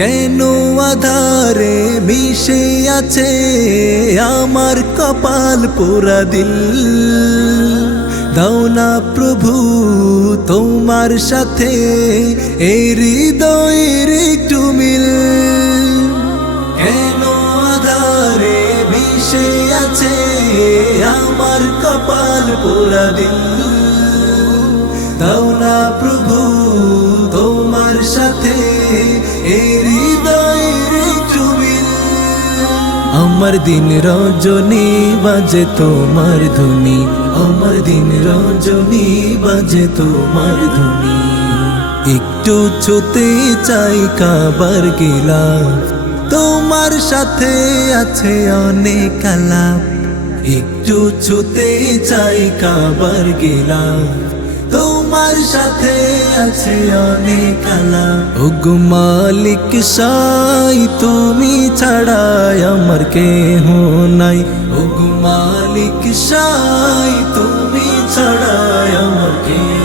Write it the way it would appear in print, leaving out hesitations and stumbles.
কেন আধারে মিশে আছে আমার কপাল পোড়া দিল। দাও না প্রভু তোমার সাথে এই হৃদয়ের একটু মিল। কেন আধারে মিশে আছে আমার কপাল পোড়া দিল। দাও না প্রভু তোমার সাথে এই হৃদয়ের একটু মিল। আমার দিন রজনী বাজে তোমার ধ্বনি, আমার দিন রজনী বাজে তোমার ধ্বনি। একটু ছুতে চাই কাবার গিলাফ, তোমার সাথে আছে অনেক আলাপ। একটু ছুতে চাই কাবার গিলাফ, তোমার সাথে আছে অনেক আলাপ। ওগো মালিক সাই তুমি ছাড়া আমার কেহ নাই। ওগো মালিক সাই তুমি ছাড়া আমার কেহ